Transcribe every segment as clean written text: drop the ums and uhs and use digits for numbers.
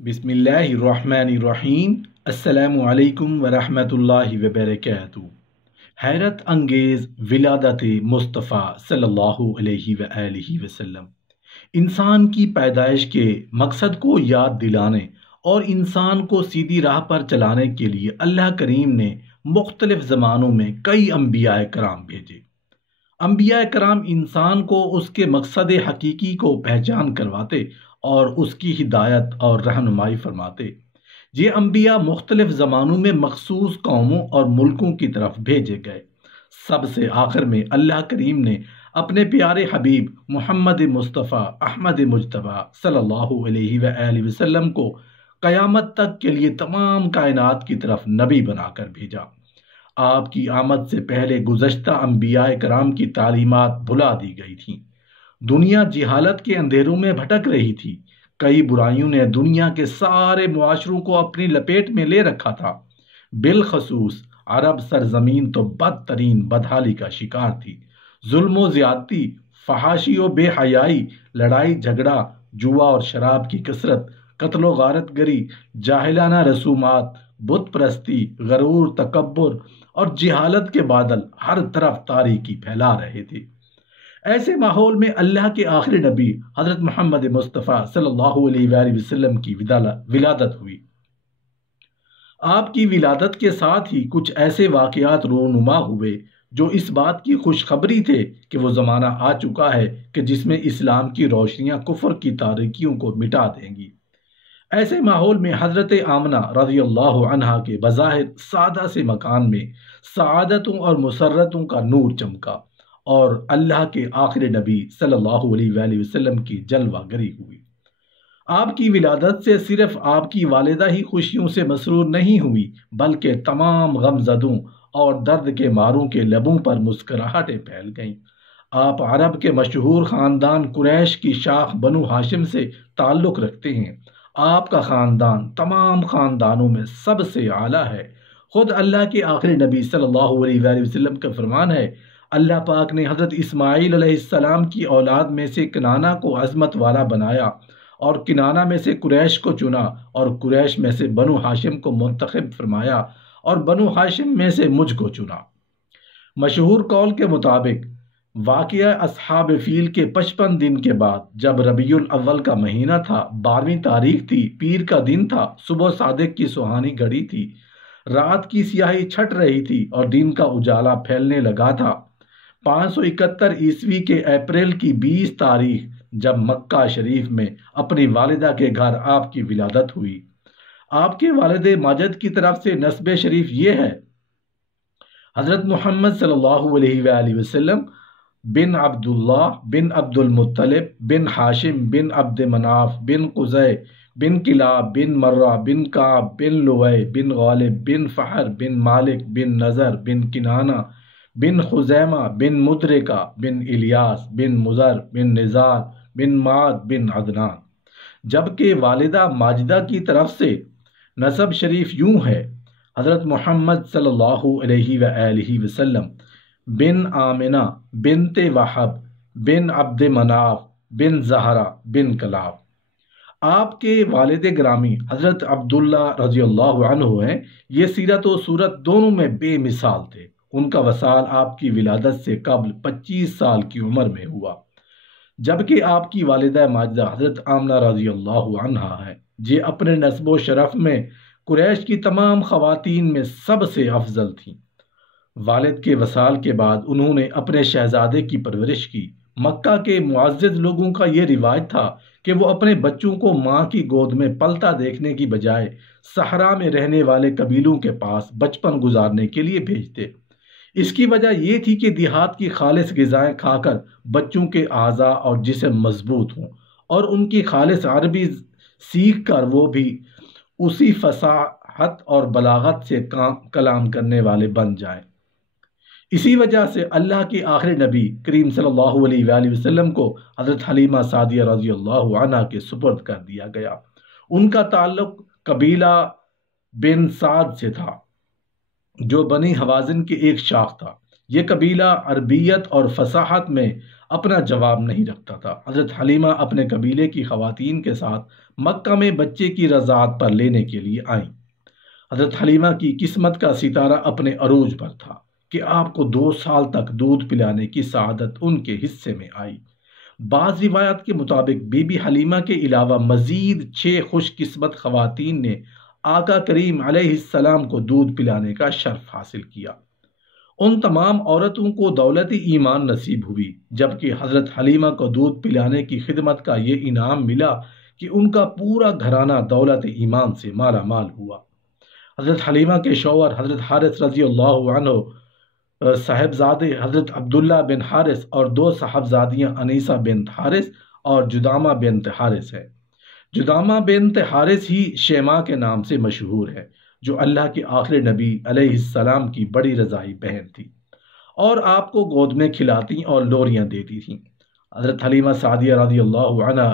بسم اللہ الرحمن الرحیم۔ السلام علیکم ورحمۃ اللہ وبرکاتہ۔ حیرت انگیز ولادت مصطفیٰ صلی اللہ علیہ وآلہ وسلم انسان کی پیدائش کے مقصد کو یاد دلانے اور انسان کو سیدھی راہ پر چلانے کے لیے اللہ کریم نے مختلف زمانوں میں کئی انبیاء کرام بھیجے۔ انبیاء کرام انسان کو اس کے مقصد حقیقی کو پہچان کرواتے اور اس کی ہدایت اور رہنمائی فرماتے۔ یہ انبیاء مختلف زمانوں میں مخصوص قوموں اور ملکوں کی طرف بھیجے گئے۔ سب سے آخر میں اللہ کریم نے اپنے پیارے حبیب محمد مصطفیٰ احمد مجتبیٰ صلی اللہ علیہ وآلہ وسلم کو قیامت تک کے لیے تمام کائنات کی طرف نبی بنا کر بھیجا۔ آپ کی آمد سے پہلے گزشتہ انبیاء کرام کی تعلیمات بھلا دی گئی تھیں۔ دنیا جہالت کے اندھیروں میں بھٹک رہی تھی۔ کئی برائیوں نے دنیا کے سارے معاشروں کو اپنی لپیٹ میں لے رکھا تھا۔ بالخصوص عرب سرزمین تو بدترین بدحالی کا شکار تھی۔ ظلم و زیادتی، فحاشی و بے حیائی، لڑائی جھگڑا، جوا اور شراب کی کثرت، قتل و غارت گری، جاہلانہ رسومات، بت پرستی، غرور، تکبر اور جہالت کے بادل ہر طرف تاریکی پھیلا رہے تھے۔ ایسے ماحول میں اللہ کے آخری نبی حضرت محمد مصطفیٰ صلی اللہ علیہ وآلہ وسلم کی ولادت ہوئی۔ آپ کی ولادت کے ساتھ ہی کچھ ایسے واقعات رونما ہوئے جو اس بات کی خوشخبری تھے کہ وہ زمانہ آ چکا ہے کہ جس میں اسلام کی روشنیاں کفر کی تاریکیوں کو مٹا دیں گی۔ ایسے ماحول میں حضرت آمنہ رضی اللہ عنہا کے بظاہر سادہ سے مکان میں سعادتوں اور مسرتوں کا نور چمکا اور اللہ کے آخری نبی صلی اللہ علیہ وآلہ وسلم کی جلوہ گری ہوئی۔ آپ کی ولادت سے صرف آپ کی والدہ ہی خوشیوں سے مسرور نہیں ہوئی بلکہ تمام غم زدوں اور درد کے ماروں کے لبوں پر مسکراہٹیں پھیل گئیں۔ آپ عرب کے مشہور خاندان قریش کی شاخ بنو ہاشم سے تعلق رکھتے ہیں۔ آپ کا خاندان تمام خاندانوں میں سب سے اعلیٰ ہے۔ خود اللہ کے آخری نبی صلی اللہ علیہ وآلہ وسلم کا فرمان ہے، اللہ پاک نے حضرت اسماعیل علیہ السلام کی اولاد میں سے کنانہ کو عظمت والا بنایا اور کنانہ میں سے قریش کو چنا اور قریش میں سے بنو ہاشم کو منتخب فرمایا اور بنو ہاشم میں سے مجھ کو چنا۔ مشہور قول کے مطابق واقعہ اصحاب فیل کے 55 دن کے بعد جب ربیع الاول کا مہینہ تھا، 12ویں تاریخ تھی، پیر کا دن تھا، صبح صادق کی سہانی گھڑی تھی، رات کی سیاہی چھٹ رہی تھی اور دن کا اجالا پھیلنے لگا تھا۔ 571 عیسوی کے اپریل کی 20 تاریخ جب مکہ شریف میں اپنی والدہ کے گھر آپ کی ولادت ہوئی۔ آپ کے والد ماجد کی طرف سے نسب شریف یہ ہے: حضرت محمد صلی اللہ علیہ وآلہ وسلم بن عبداللہ بن عبد المطلب بن ہاشم بن عبد مناف بن قزع بن کلاب بن مرہ بن کعب بن لؤی بن غالب بن فہر بن مالک بن نضر بن کنانہ بن خزیمہ بن مدرکہ بن الیاس بن مضر بن نزار بن معد بن عدنان۔ جبکہ والدہ ماجدہ کی طرف سے نسب شریف یوں ہے: حضرت محمد صلی اللہ علیہ وآلہ وسلم بن آمنہ بنت وہب بن عبد مناف بن زہرہ بن کلاب۔ آپ کے والد گرامی حضرت عبداللہ رضی اللہ عنہ ہیں۔ یہ سیرت و صورت دونوں میں بے مثال تھے۔ ان کا وصال آپ کی ولادت سے قبل 25 سال کی عمر میں ہوا، جبکہ آپ کی والدہ ماجدہ حضرت آمنہ رضی اللہ عنہا ہے۔ یہ اپنے نسب و شرف میں قریش کی تمام خواتین میں سب سے افضل تھیں۔ والد کے وصال کے بعد انہوں نے اپنے شہزادے کی پرورش کی۔ مکہ کے معزز لوگوں کا یہ رواج تھا کہ وہ اپنے بچوں کو ماں کی گود میں پلتا دیکھنے کی بجائے صحرا میں رہنے والے قبیلوں کے پاس بچپن گزارنے کے لیے بھیجتے۔ اس کی وجہ یہ تھی کہ دیہات کی خالص غذائیں کھا کر بچوں کے اعضاء اور جسم مضبوط ہوں اور ان کی خالص عربی سیکھ کر وہ بھی اسی فصاحت اور بلاغت سے کلام کرنے والے بن جائیں۔ اسی وجہ سے اللہ کے آخری نبی کریم صلی اللہ علیہ وآلہ وسلم کو حضرت حلیمہ سعدیہ رضی اللہ عنہا کے سپرد کر دیا گیا۔ ان کا تعلق قبیلہ بن سعد سے تھا جو بنی حوازن کی ایک شاخ تھا۔ یہ قبیلہ عربیت اور فصاحت میں اپنا جواب نہیں رکھتا تھا۔ حضرت حلیمہ اپنے قبیلے کی خواتین کے ساتھ مکہ میں بچے کی رضاعت پر لینے کے لیے آئیں۔ حضرت حلیمہ کی قسمت کا ستارہ اپنے عروج پر تھا کہ آپ کو 2 سال تک دودھ پلانے کی سعادت ان کے حصے میں آئی۔ بعض روایات کے مطابق بی بی حلیمہ کے علاوہ مزید 6 خوش قسمت خواتین نے آقا کریم علیہ السلام کو دودھ پلانے کا شرف حاصل کیا۔ ان تمام عورتوں کو دولت ایمان نصیب ہوئی، جبکہ حضرت حلیمہ کو دودھ پلانے کی خدمت کا یہ انعام ملا کہ ان کا پورا گھرانہ دولت ایمان سے مالا مال ہوا۔ حضرت حلیمہ کے شوہر حضرت حارث رضی اللہ عنہ صاحبزادے حضرت عبداللہ بن حارث اور 2 صاحبزادیاں انیسہ بنت حارث اور جدامہ بنت حارث ہے۔ جدامہ بنت حارث ہی شیماء کے نام سے مشہور ہے، جو اللہ کے آخری نبی علیہ السلام کی بڑی رضائی بہن تھی اور آپ کو گود میں کھلاتی اور لوریاں دیتی تھیں۔ حضرت حلیمہ سعدیہ رضی اللہ عنہ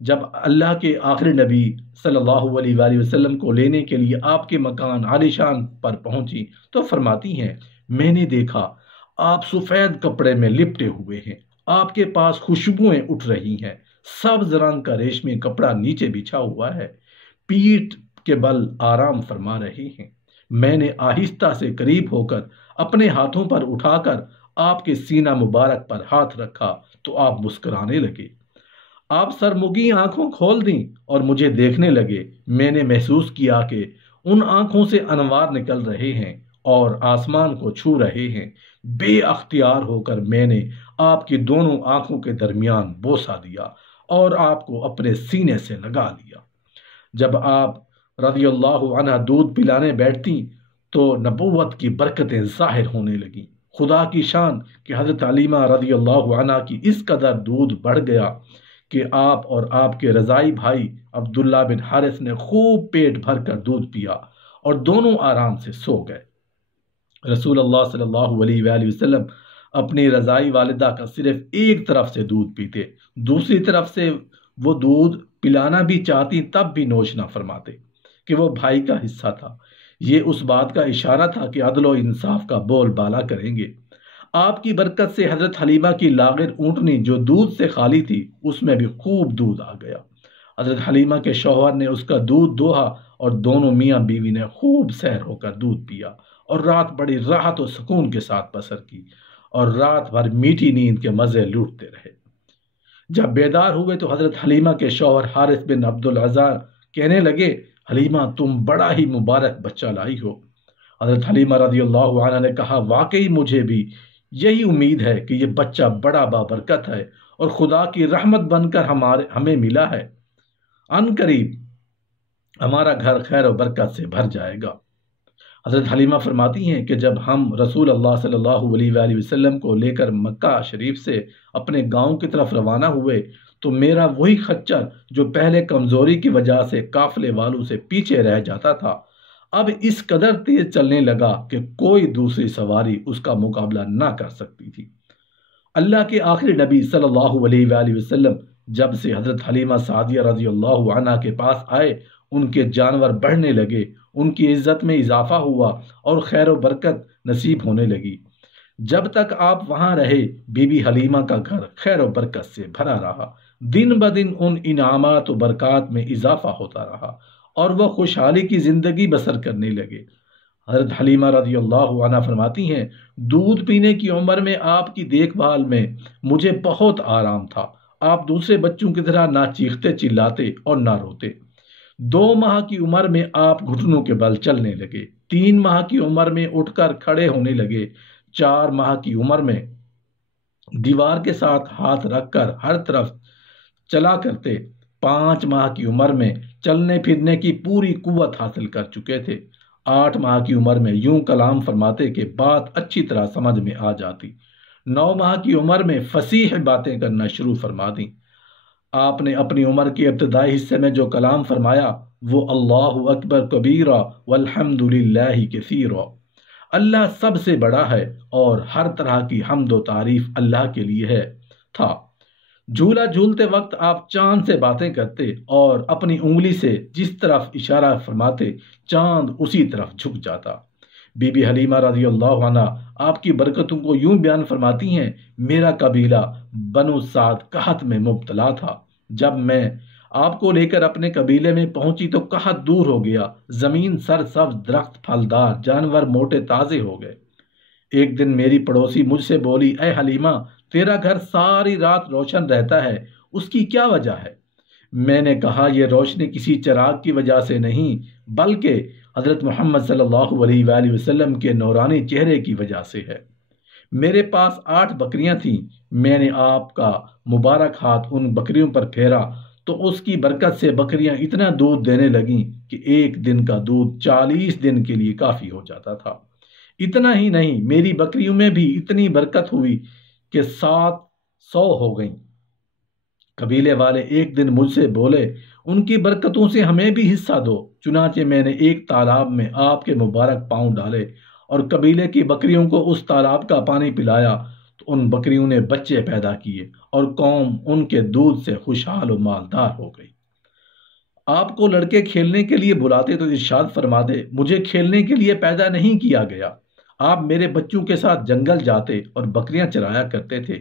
جب اللہ کے آخری نبی صلی اللہ علیہ وآلہ وسلم کو لینے کے لیے آپ کے مکان عالی شان پر پہنچی تو فرماتی ہیں، میں نے دیکھا آپ سفید کپڑے میں لپٹے ہوئے ہیں، آپ کے پاس خوشبوئیں اٹھ رہی ہیں، سبز رنگ کا ریشمی کپڑا نیچے بچھا ہوا ہے، پیٹھ کے بل آرام فرما رہے ہیں۔ میں نے آہستہ سے قریب ہو کر اپنے ہاتھوں پر اٹھا کر آپ کے سینہ مبارک پر ہاتھ رکھا تو آپ مسکرانے لگے۔ آپ سرمگی آنکھوں کھول دیں اور مجھے دیکھنے لگے۔ میں نے محسوس کیا کہ ان آنکھوں سے انوار نکل رہے ہیں اور آسمان کو چھو رہے ہیں۔ بے اختیار ہو کر میں نے آپ کی دونوں آنکھوں کے درمیان بوسہ دیا اور آپ کو اپنے سینے سے لگا لیا۔ جب آپ رضی اللہ عنہ دودھ پلانے بیٹھتی تو نبوت کی برکتیں ظاہر ہونے لگیں۔ خدا کی شان کہ حضرت حلیمہ رضی اللہ عنہ کی اس قدر دودھ بڑھ گیا کہ آپ اور آپ کے رضائی بھائی عبداللہ بن حارث نے خوب پیٹ بھر کر دودھ پیا اور دونوں آرام سے سو گئے۔ رسول اللہ صلی اللہ علیہ وآلہ وسلم اپنی رضائی والدہ کا صرف ایک طرف سے دودھ پیتے، دوسری طرف سے وہ دودھ پلانا بھی چاہتی تب بھی نوش نہ فرماتے کہ وہ بھائی کا حصہ تھا۔ یہ اس بات کا اشارہ تھا کہ عدل و انصاف کا بول بالا کریں گے۔ آپ کی برکت سے حضرت حلیمہ کی لاغر اونٹنی جو دودھ سے خالی تھی اس میں بھی خوب دودھ آ گیا۔ حضرت حلیمہ کے شوہر نے اس کا دودھ دوہا اور دونوں میاں بیوی نے خوب سیر ہو کر دودھ پیا اور رات بڑی راحت و سکون کے ساتھ بسر کی اور رات بھر میٹھی نیند کے مزے لوٹتے رہے۔ جب بیدار ہوئے تو حضرت حلیمہ کے شوہر حارث بن عبدالعزیز کہنے لگے، حلیمہ تم بڑا ہی مبارک بچہ لائی ہو۔ حضرت حلیمہ رضی اللہ عنہ نے کہا، واقعی مجھے بھی یہی امید ہے کہ یہ بچہ بڑا بابرکت ہے اور خدا کی رحمت بن کر ہمیں ملا ہے۔ ان قریب ہمارا گھر خیر و برکت سے بھر جائے گا۔ حضرت حلیمہ فرماتی ہیں کہ جب ہم رسول اللہ صلی اللہ علیہ وآلہ وسلم کو لے کر مکہ شریف سے اپنے گاؤں کی طرف روانہ ہوئے تو میرا وہی خچر جو پہلے کمزوری کی وجہ سے قافلے والوں سے پیچھے رہ جاتا تھا اب اس قدر تیز چلنے لگا کہ کوئی دوسری سواری اس کا مقابلہ نہ کر سکتی تھی۔ اللہ کے آخری نبی صلی اللہ علیہ وآلہ وسلم جب سے حضرت حلیمہ سعدیہ رضی اللہ عنہ کے پاس آئے ان کے جانور بڑھنے لگے، ان کی عزت میں اضافہ ہوا اور خیر و برکت نصیب ہونے لگی۔ جب تک آپ وہاں رہے بی بی حلیمہ کا گھر خیر و برکت سے بھرا رہا، دن بدن ان انعامات و برکات میں اضافہ ہوتا رہا اور وہ خوشحالی کی زندگی بسر کرنے لگے۔ حضرت حلیمہ رضی اللہ عنہ فرماتی ہیں، دودھ پینے کی عمر میں آپ کی دیکھ بھال میں مجھے بہت آرام تھا۔ آپ دوسرے بچوں کی طرح نہ چیختے چلاتے اور نہ روتے۔ 2 ماہ کی عمر میں آپ گھٹنوں کے بل چلنے لگے، 3 ماہ کی عمر میں اٹھ کر کھڑے ہونے لگے، 4 ماہ کی عمر میں دیوار کے ساتھ ہاتھ رکھ کر ہر طرف چلا کرتے، 5 ماہ کی عمر میں چلنے پھرنے کی پوری قوت حاصل کر چکے تھے، 8 ماہ کی عمر میں یوں کلام فرماتے کہ بات اچھی طرح سمجھ میں آ جاتی، 9 ماہ کی عمر میں فصیح باتیں کرنا شروع فرما دیں۔ آپ نے اپنی عمر کے ابتدائی حصے میں جو کلام فرمایا وہ اللہ اکبر کبیرہ والحمد للہ کثیرہ، اللہ سب سے بڑا ہے اور ہر طرح کی حمد و تعریف اللہ کے لیے ہے تھا۔ جھولا جھولتے وقت آپ چاند سے باتیں کرتے اور اپنی انگلی سے جس طرف اشارہ فرماتے چاند اسی طرف جھک جاتا۔ بی بی حلیمہ رضی اللہ عنہ آپ کی برکتوں کو یوں بیان فرماتی ہیں، میرا قبیلہ بنو سعد قحط میں مبتلا تھا۔ جب میں آپ کو لے کر اپنے قبیلے میں پہنچی تو قحط دور ہو گیا، زمین سرسبز، درخت پھلدار، جانور موٹے تازے ہو گئے۔ ایک دن میری پڑوسی مجھ سے بولی، اے حلیمہ، تیرا گھر ساری رات روشن رہتا ہے، اس کی کیا وجہ ہے؟ میں نے کہا، یہ روشنی کسی چراغ کی وجہ سے نہیں بلکہ حضرت محمد صلی اللہ علیہ وآلہ وسلم کے نورانی چہرے کی وجہ سے ہے۔ میرے پاس 8 بکریاں تھیں، میں نے آپ کا مبارک ہاتھ ان بکریوں پر پھیرا تو اس کی برکت سے بکریاں اتنا دودھ دینے لگیں کہ ایک دن کا دودھ 40 دن کے لیے کافی ہو جاتا تھا۔ اتنا ہی نہیں، میری بکریوں میں بھی اتنی برکت ہوئی کہ 700 ہو گئیں۔ قبیلے والے ایک دن مجھ سے بولے، ان کی برکتوں سے ہمیں بھی حصہ دو۔ چنانچہ میں نے ایک تالاب میں آپ کے مبارک پاؤں ڈالے اور قبیلے کی بکریوں کو اس تالاب کا پانی پلایا تو ان بکریوں نے بچے پیدا کیے اور قوم ان کے دودھ سے خوشحال و مالدار ہو گئی۔ آپ کو لڑکے کھیلنے کے لیے بلاتے تو ارشاد فرماتے، مجھے کھیلنے کے لیے پیدا نہیں کیا گیا۔ آپ میرے بچوں کے ساتھ جنگل جاتے اور بکریاں چرایا کرتے تھے۔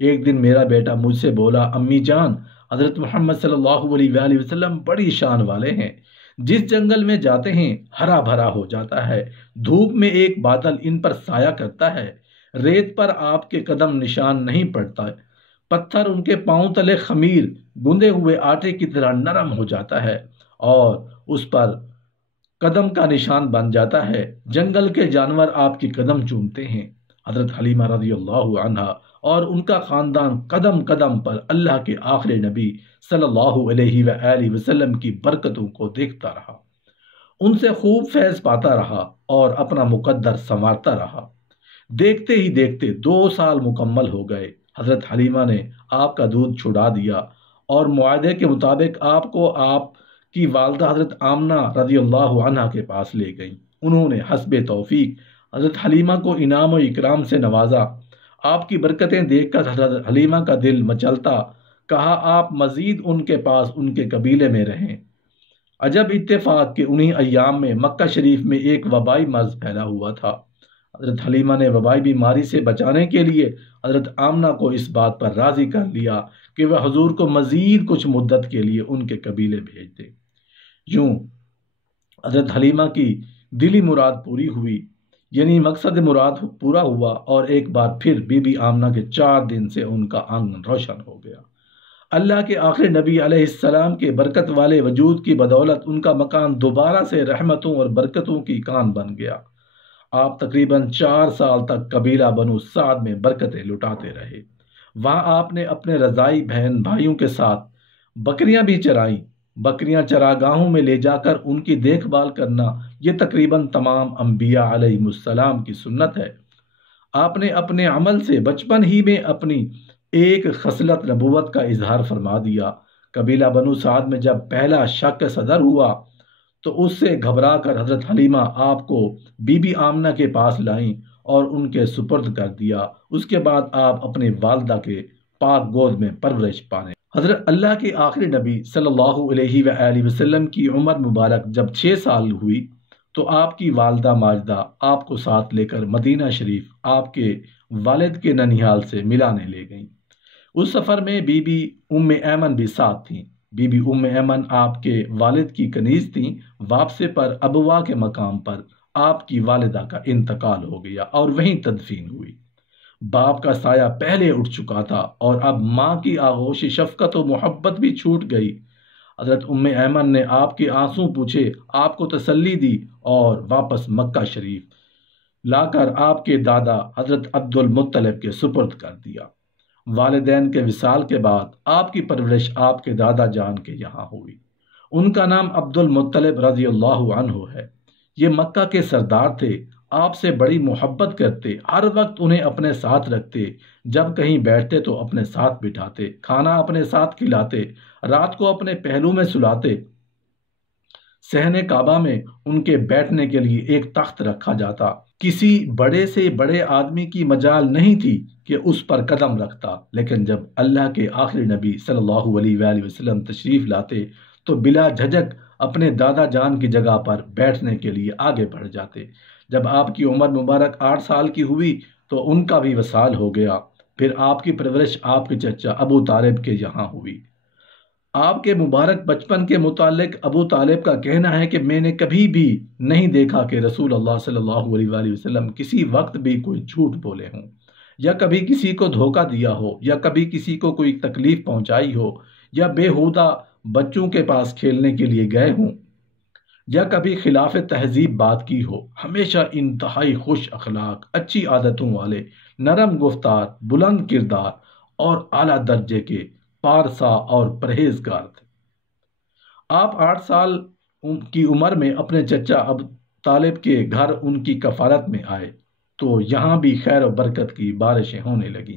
ایک دن میرا بیٹا مجھ سے بولا، امی جان، حضرت محمد صلی اللہ علیہ وآلہ وسلم بڑی شان والے ہیں، جس جنگل میں جاتے ہیں ہرا بھرا ہو جاتا ہے، دھوپ میں ایک بادل ان پر سایہ کرتا ہے، ریت پر آپ کے قدم نشان نہیں پڑتا، پتھر ان کے پاؤں تلے خمیر گوندے ہوئے آٹے کی طرح نرم ہو جاتا ہے اور اس پر قدم کا نشان بن جاتا ہے، جنگل کے جانور آپ کی قدم چومتے ہیں۔ حضرت حلیمہ رضی اللہ عنہا اور ان کا خاندان قدم قدم پر اللہ کے آخری نبی صلی اللہ علیہ وآلہ وسلم کی برکتوں کو دیکھتا رہا، ان سے خوب فیض پاتا رہا اور اپنا مقدر سنوارتا رہا۔ دیکھتے ہی دیکھتے 2 سال مکمل ہو گئے۔ حضرت حلیمہ نے آپ کا دودھ چھڑا دیا اور معاہدے کے مطابق آپ کو آپ کی والدہ حضرت آمنہ رضی اللہ عنہا کے پاس لے گئیں۔ انہوں نے حسب توفیق حضرت حلیمہ کو انعام و اکرام سے نوازا۔ آپ کی برکتیں دیکھ کر حضرت حلیمہ کا دل مچلتا، کہا آپ مزید ان کے پاس ان کے قبیلے میں رہیں۔ عجب اتفاق کہ انہی ایام میں مکہ شریف میں ایک وبائی مرض پھیلا ہوا تھا۔ حضرت حلیمہ نے وبائی بیماری سے بچانے کے لیے حضرت آمنہ کو اس بات پر راضی کر لیا کہ وہ حضور کو مزید کچھ مدت کے لیے ان کے قبیلے بھیج دے۔ یوں حضرت حلیمہ کی دلی مراد پوری ہوئی، یعنی مقصد مراد پورا ہوا، اور ایک بار پھر بی بی آمنہ کے 4 دن سے ان کا آنگن روشن ہو گیا۔ اللہ کے آخری نبی علیہ السلام کے برکت والے وجود کی بدولت ان کا مکان دوبارہ سے رحمتوں اور برکتوں کی کان بن گیا۔ آپ تقریباً 4 سال تک قبیلہ بنو سعد میں برکتیں لٹاتے رہے۔ وہاں آپ نے اپنے رضائی بہن بھائیوں کے ساتھ بکریاں بھی چرائیں۔ بکریاں چراگاہوں میں لے جا کر ان کی دیکھ بھال کرنا یہ تقریباً تمام انبیاء علیہ السلام کی سنت ہے۔ آپ نے اپنے عمل سے بچپن ہی میں اپنی ایک خصلت نبوت کا اظہار فرما دیا۔ قبیلہ بنو سعد میں جب پہلا شک صدر ہوا تو اس سے گھبرا کر حضرت حلیمہ آپ کو بی بی آمنہ کے پاس لائیں اور ان کے سپرد کر دیا۔ اس کے بعد آپ اپنی والدہ کے پاک گود میں پرورش پانے۔ حضرت اللہ کے آخری نبی صلی اللہ علیہ وآلہ وسلم کی عمر مبارک جب 6 سال ہوئی تو آپ کی والدہ ماجدہ آپ کو ساتھ لے کر مدینہ شریف آپ کے والد کے ننیال سے ملانے لے گئیں۔ اس سفر میں بی بی ام ایمن بھی ساتھ تھیں۔ بی بی ام ایمن آپ کے والد کی کنیز تھیں۔ واپسی پر ابوا کے مقام پر آپ کی والدہ کا انتقال ہو گیا اور وہیں تدفین ہوئی۔ باپ کا سایہ پہلے اٹھ چکا تھا اور اب ماں کی آغوش شفقت و محبت بھی چھوٹ گئی۔ حضرت ام ایمن نے آپ کے آنسو پوچھے، آپ کو تسلی دی اور واپس مکہ شریف لا کر آپ کے دادا حضرت عبد المطلب کے سپرد کر دیا۔ والدین کے وصال کے بعد آپ کی پرورش آپ کے دادا جان کے یہاں ہوئی۔ ان کا نام عبد المطلب رضی اللہ عنہ ہے۔ یہ مکہ کے سردار تھے، آپ سے بڑی محبت کرتے، ہر وقت انہیں اپنے ساتھ رکھتے، جب کہیں بیٹھتے تو اپنے ساتھ بٹھاتے، کھانا اپنے ساتھ کھلاتے، رات کو اپنے پہلو میں سلاتے۔ صحن کعبہ میں ان کے بیٹھنے کے لیے ایک تخت رکھا جاتا، کسی بڑے سے بڑے آدمی کی مجال نہیں تھی کہ اس پر قدم رکھتا، لیکن جب اللہ کے آخری نبی صلی اللہ علیہ وآلہ وسلم تشریف لاتے تو بلا جھجک اپنے دادا جان کی جگہ پر بیٹھنے کے لیے آگے بڑھ جاتے۔ جب آپ کی عمر مبارک 8 سال کی ہوئی تو ان کا بھی وصال ہو گیا۔ پھر آپ کی پرورش آپ کے چچا ابو طالب کے یہاں ہوئی۔ آپ کے مبارک بچپن کے متعلق ابو طالب کا کہنا ہے کہ میں نے کبھی بھی نہیں دیکھا کہ رسول اللہ صلی اللہ علیہ وآلہ وسلم کسی وقت بھی کوئی جھوٹ بولے ہوں، یا کبھی کسی کو دھوکہ دیا ہو، یا کبھی کسی کو کوئی تکلیف پہنچائی ہو، یا بیہودہ بچوں کے پاس کھیلنے کے لیے گئے ہوں، یا کبھی خلاف تہذیب بات کی ہو۔ ہمیشہ انتہائی خوش اخلاق، اچھی عادتوں والے، نرم گفتار، بلند کردار اور اعلیٰ درجے کے پارسا اور پرہیزگار تھے۔ آپ 8 سال کی عمر میں اپنے چچا ابو طالب کے گھر ان کی کفالت میں آئے تو یہاں بھی خیر و برکت کی بارشیں ہونے لگیں۔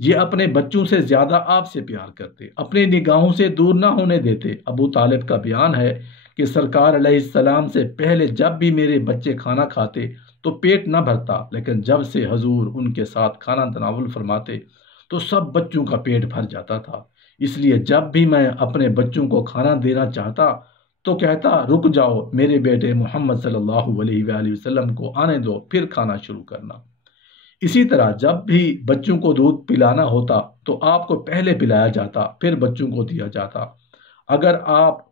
یہ اپنے بچوں سے زیادہ آپ سے پیار کرتے، اپنی نگاہوں سے دور نہ ہونے دیتے۔ ابو طالب کا بیان ہے کہ سرکار علیہ السلام سے پہلے جب بھی میرے بچے کھانا کھاتے تو پیٹ نہ بھرتا، لیکن جب سے حضور ان کے ساتھ کھانا تناول فرماتے تو سب بچوں کا پیٹ بھر جاتا تھا۔ اس لیے جب بھی میں اپنے بچوں کو کھانا دینا چاہتا تو کہتا، رک جاؤ، میرے بیٹے محمد صلی اللہ علیہ وآلہ وسلم کو آنے دو، پھر کھانا شروع کرنا۔ اسی طرح جب بھی بچوں کو دودھ پلانا ہوتا تو آپ کو پہلے پلایا جاتا، پھر بچوں کو دیا جاتا۔ اگر آپ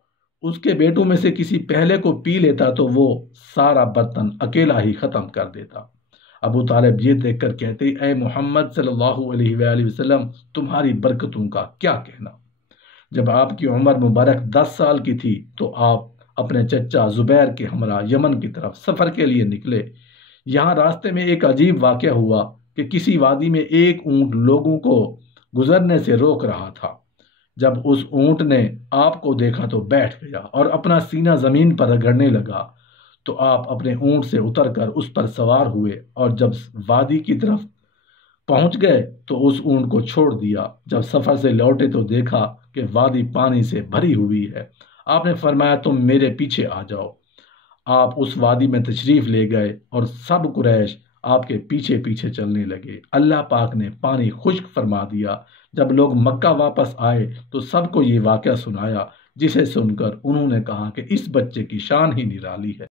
اس کے بیٹوں میں سے کسی پہلے کو پی لیتا تو وہ سارا برتن اکیلا ہی ختم کر دیتا۔ ابو طالب یہ دیکھ کر کہتے، اے محمد صلی اللہ علیہ وآلہ وسلم، تمہاری برکتوں کا کیا کہنا۔ جب آپ کی عمر مبارک 10 سال کی تھی تو آپ اپنے چچا زبیر کے ہمراہ یمن کی طرف سفر کے لیے نکلے۔ یہاں راستے میں ایک عجیب واقعہ ہوا کہ کسی وادی میں ایک اونٹ لوگوں کو گزرنے سے روک رہا تھا۔ جب اس اونٹ نے آپ کو دیکھا تو بیٹھ گیا اور اپنا سینہ زمین پر رگڑنے لگا، تو آپ اپنے اونٹ سے اتر کر اس پر سوار ہوئے اور جب وادی کی طرف پہنچ گئے تو اس اونٹ کو چھوڑ دیا۔ جب سفر سے لوٹے تو دیکھا کہ وادی پانی سے بھری ہوئی ہے۔ آپ نے فرمایا، تم میرے پیچھے آ جاؤ۔ آپ اس وادی میں تشریف لے گئے اور سب قریش آپ کے پیچھے پیچھے چلنے لگے۔ اللہ پاک نے پانی خشک فرما دیا۔ جب لوگ مکہ واپس آئے تو سب کو یہ واقعہ سنایا، جسے سن کر انہوں نے کہا کہ اس بچے کی شان ہی نرالی ہے۔